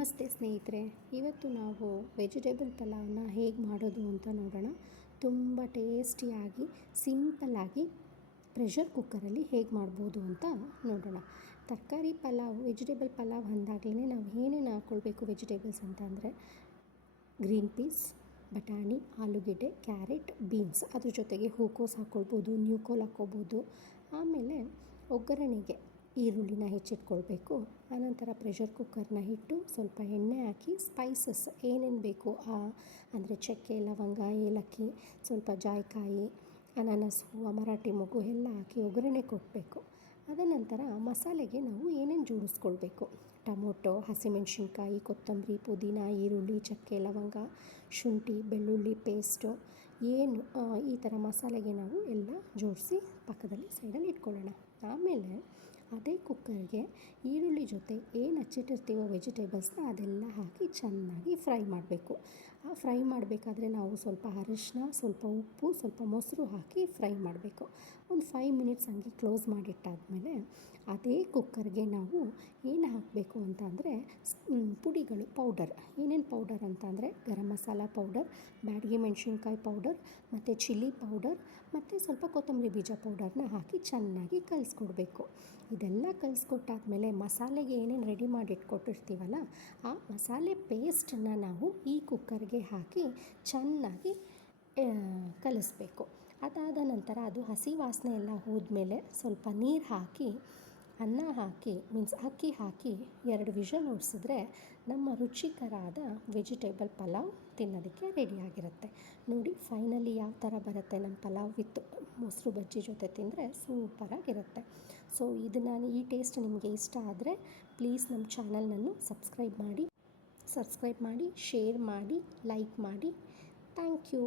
ನಮಸ್ತೆ ಸ್ನೇಹಿತರೆ, ಇವತ್ತು ನಾವು ವೆಜಿಟೇಬಲ್ ಪಲಾವ್ನ ಹೇಗೆ ಮಾಡೋದು ಅಂತ ನೋಡೋಣ. ತುಂಬ ಟೇಸ್ಟಿಯಾಗಿ ಸಿಂಪಲ್ಲಾಗಿ ಪ್ರೆಷರ್ ಕುಕ್ಕರಲ್ಲಿ ಹೇಗೆ ಮಾಡ್ಬೋದು ಅಂತ ನೋಡೋಣ. ತರಕಾರಿ ಪಲಾವ್, ವೆಜಿಟೇಬಲ್ ಪಲಾವ್ ಅಂದಾಗಲೇ ನಾವು ಏನೇನು ಹಾಕ್ಕೊಳ್ಬೇಕು ವೆಜಿಟೇಬಲ್ಸ್ ಅಂತ ಅಂದರೆ ಗ್ರೀನ್ ಪೀಸ್, ಬಟಾಣಿ, ಆಲೂಗೆಡ್ಡೆ, ಕ್ಯಾರೆಟ್, ಬೀನ್ಸ್, ಅದ್ರ ಜೊತೆಗೆ ಹೂಕೋಸು ಹಾಕ್ಕೊಳ್ಬೋದು, ನ್ಯೂಕೋಲ್ ಹಾಕ್ಕೊಬೋದು. ಆಮೇಲೆ ಒಗ್ಗರಣೆಗೆ ಈರುಳ್ಳಿನ ಹೆಚ್ಚಿಟ್ಕೊಳ್ಬೇಕು. ಆನಂತರ ಪ್ರೆಷರ್ ಕುಕ್ಕರ್ನ ಇಟ್ಟು ಸ್ವಲ್ಪ ಎಣ್ಣೆ ಹಾಕಿ ಸ್ಪೈಸಸ್ ಏನೇನು ಬೇಕು ಅಂದರೆ ಚಕ್ಕೆ, ಲವಂಗ, ಏಲಕ್ಕಿ, ಸ್ವಲ್ಪ ಜಾಯಿಕಾಯಿ, ಅನಾನಸ್ ಹೂವು, ಮರಾಠಿ ಮೊಗ್ಗು ಎಲ್ಲ ಹಾಕಿ ಒಗ್ಗರಣೆ ಕೊಡಬೇಕು. ಅದ ನಂತರ ಮಸಾಲೆಗೆ ನಾವು ಏನೇನು ಜೋಡಿಸ್ಕೊಳ್ಬೇಕು: ಟೊಮೊಟೊ, ಹಸಿಮೆಣಸಿನ್ಕಾಯಿ, ಕೊತ್ತಂಬರಿ, ಪುದೀನ, ಈರುಳ್ಳಿ, ಚಕ್ಕೆ, ಲವಂಗ, ಶುಂಠಿ, ಬೆಳ್ಳುಳ್ಳಿ ಪೇಸ್ಟು, ಏನು ಈ ಥರ ಮಸಾಲೆಗೆ ನಾವು ಎಲ್ಲ ಜೋಡಿಸಿ ಪಕ್ಕದಲ್ಲಿ ಸೈಡಲ್ಲಿ ಇಟ್ಕೊಳ್ಳೋಣ. ಆಮೇಲೆ ಅದೇ ಕುಕ್ಕರ್ಗೆ ಈರುಳ್ಳಿ ಜೊತೆ ಏನು ಹಚ್ಚಿಟ್ಟಿರ್ತೀವೋ ವೆಜಿಟೇಬಲ್ಸ್ನ ಅದೆಲ್ಲ ಹಾಕಿ ಚೆನ್ನಾಗಿ ಫ್ರೈ ಮಾಡಬೇಕು. ಆ ಫ್ರೈ ಮಾಡಬೇಕಾದ್ರೆ ನಾವು ಸ್ವಲ್ಪ ಅರಿಶಿನ, ಸ್ವಲ್ಪ ಉಪ್ಪು, ಸ್ವಲ್ಪ ಮೊಸರು ಹಾಕಿ ಫ್ರೈ ಮಾಡಬೇಕು. ಒಂದು 5 ಮಿನಿಟ್ಸ್ ಹಂಗೆ ಕ್ಲೋಸ್ ಮಾಡಿಟ್ಟಾದಮೇಲೆ ಅದೇ ಕುಕ್ಕರ್ಗೆ ನಾವು ಏನು ಹಾಕಬೇಕು ಅಂತ ಅಂದರೆ ಪುಡಿಗಳು, ಪೌಡರ್. ಏನೇನು ಪೌಡರ್ ಅಂತ ಅಂದರೆ ಗರಂ ಮಸಾಲ ಪೌಡರ್, ಬ್ಯಾಡಗಿ ಮೆಣಸಿನ್ಕಾಯಿ ಪೌಡರ್, ಮತ್ತು ಚಿಲ್ಲಿ ಪೌಡರ್, ಮತ್ತು ಸ್ವಲ್ಪ ಕೊತ್ತಂಬರಿ ಬೀಜ ಪೌಡರ್ನ ಹಾಕಿ ಚೆನ್ನಾಗಿ ಕಲಿಸ್ಕೊಡ್ಬೇಕು. ಇದೆಲ್ಲ ಕಲಿಸ್ಕೊಟ್ಟಾದ್ಮೇಲೆ ಮಸಾಲೆಗೆ ಏನೇನು ರೆಡಿ ಮಾಡಿ ಇಟ್ಕೊಟ್ಟಿರ್ತೀವಲ್ಲ ಆ ಮಸಾಲೆ ಪೇಸ್ಟನ್ನು ನಾವು ಈ ಕುಕ್ಕರ್ಗೆ ಹಾಕಿ ಚೆನ್ನಾಗಿ ಕಲಿಸ್ಬೇಕು. ಅದಾದ ನಂತರ ಅದು ಹಸಿ ವಾಸನೆ ಎಲ್ಲ ಹೋದ್ಮೇಲೆ ಸ್ವಲ್ಪ ನೀರು ಹಾಕಿ, ಅನ್ನ ಹಾಕಿ ಅಕ್ಕಿ ಹಾಕಿ 2 ವಿಷಲ್ ಹೊಡ್ಸಿದ್ರೆ ನಮ್ಮ ರುಚಿಕರಾದ ವೆಜಿಟೇಬಲ್ ಪಲಾವ್ ತಿನ್ನೋದಕ್ಕೆ ರೆಡಿಯಾಗಿರುತ್ತೆ. ನೋಡಿ ಫೈನಲಿ ಯಾವ ಥರ ಬರುತ್ತೆ ನಮ್ಮ ಪಲಾವ್ ವಿತ್ ಮೊಸರು ಬಜ್ಜಿ ಜೊತೆ ತಿಂದರೆ ಸೂಪರಾಗಿರುತ್ತೆ. ಸೊ ಈ ಟೇಸ್ಟ್ ನಿಮಗೆ ಇಷ್ಟ ಆದರೆ ಪ್ಲೀಸ್ ನಮ್ಮ ಚಾನಲ್ನನ್ನು ಸಬ್ಸ್ಕ್ರೈಬ್ ಮಾಡಿ, ಶೇರ್ ಮಾಡಿ, ಲೈಕ್ ಮಾಡಿ. Thank you.